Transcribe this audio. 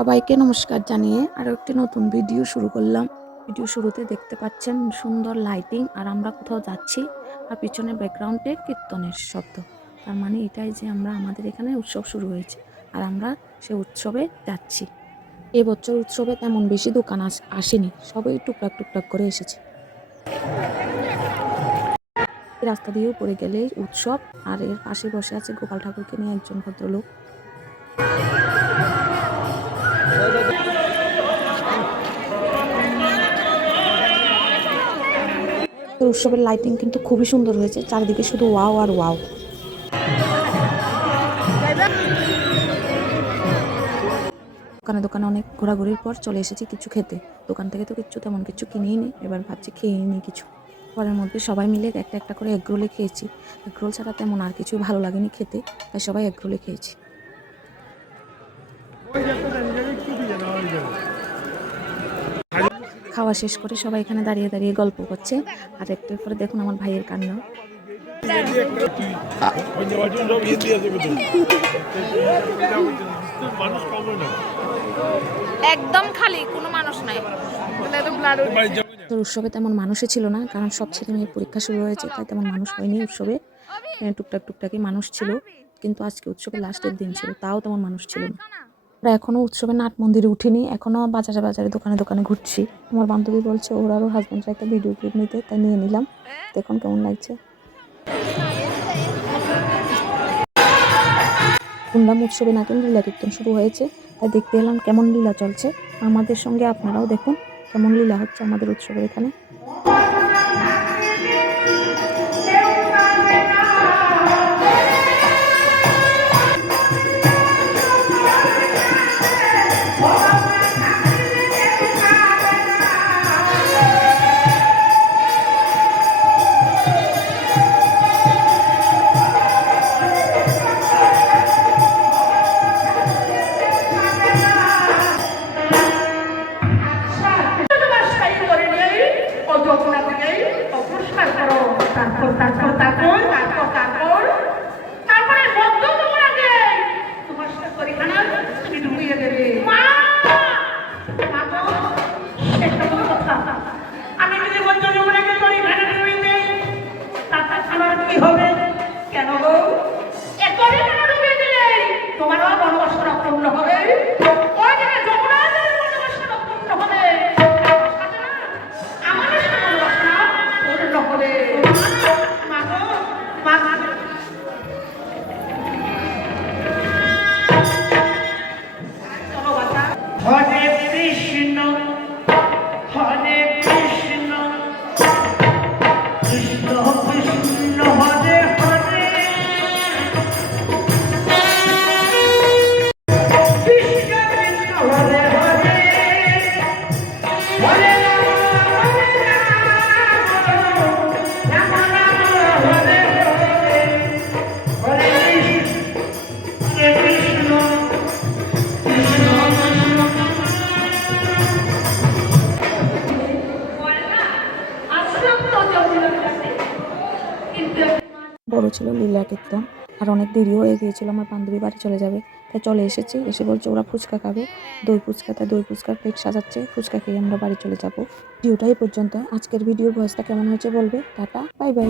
সবাইকে নমস্কার জানিয়ে আরও একটি নতুন ভিডিও শুরু করলাম। ভিডিও শুরুতে দেখতে পাচ্ছেন সুন্দর লাইটিং, আর আমরা কোথাও যাচ্ছি আর পিছনে ব্যাকগ্রাউন্ডে কীর্তনের শব্দ। তার মানে এটাই যে আমাদের এখানে উৎসব শুরু হয়েছে আর আমরা সে উৎসবে যাচ্ছি। এবছর উৎসবে তেমন বেশি দোকান আসেনি, সবাই টুকটাক টুকটাক করে এসেছে। রাস্তা দিয়ে উপরে গেলেই উৎসব, আর এর পাশে বসে আছে গোপাল ঠাকুরকে নিয়ে একজন ভদ্রলোক। উৎসবের লাইটিং কিন্তু খুবই সুন্দর হয়েছে, চারিদিকে শুধু ওয়াও আর ওয়াও। দোকানে দোকানে অনেক ঘোরাঘুরির পর চলে এসেছি কিছু খেতে। দোকান থেকে তো তেমন কিছু কিনেই নি, এবার ভাবছি খেয়ে নিই কিছু। পরের মধ্যে সবাই মিলে একটা একটা করে এগরোলে খেয়েছি। এগরোল ছাড়া তেমন আর কিছু ভালো লাগেনি খেতে, তাই সবাই এগরোলে খেয়েছি। খাওয়া শেষ করে সবাই এখানে দাঁড়িয়ে দাঁড়িয়ে গল্প করছে, আর একটু পরে দেখুন আমার ভাইয়ের কান্না। একদম খালি, কোনো মানুষ নাই। উৎসবে তেমন মানুষই ছিল না, কারণ সব ছেলে মেয়ের পরীক্ষা শুরু হয়েছে, তাই তেমন মানুষ হয়নি উৎসবে। টুকটাক টুকটাকি মানুষ ছিল, কিন্তু আজকে উৎসবের লাস্টের দিন ছিল, তাও তেমন মানুষ ছিল না। আমরা এখনো উৎসবে নাট মন্দিরে উঠিনি, এখনো বাজারে বাজারে দোকানে দোকানে ঘুরছি। আমার বান্ধবী বলছে ওর আর ওর হাজব্যান্ডরা একটা ভিডিও ক্লিপ নিতে, তাই নিয়ে নিলাম। দেখুন কেমন লাগছে। শুনলাম উৎসবে নাকি লীলা কীর্তন শুরু হয়েছে, তাই দেখতে এলাম কেমন লীলা চলছে। আমাদের সঙ্গে আপনারাও দেখুন কেমন লীলা হচ্ছে আমাদের উৎসবের এখানে। বড় ছিল লীলা কীর্তন, আর অনেক দেরিও হয়ে গিয়েছিল, আমার বান্ধবী বাড়ি চলে যাবে, তাই চলে এসেছি। এসে বলছে ওরা ফুচকা খাবে, দই ফুচকা, তাই দই ফুচকার প্লেট সাজাচ্ছে, ফুচকা খেয়ে আমরা বাড়ি চলে যাবো। ভিডিওটা এই পর্যন্ত। আজকের ভিডিওর ভয়েসটা কেমন হয়েছে বলবে। Tata, bye bye.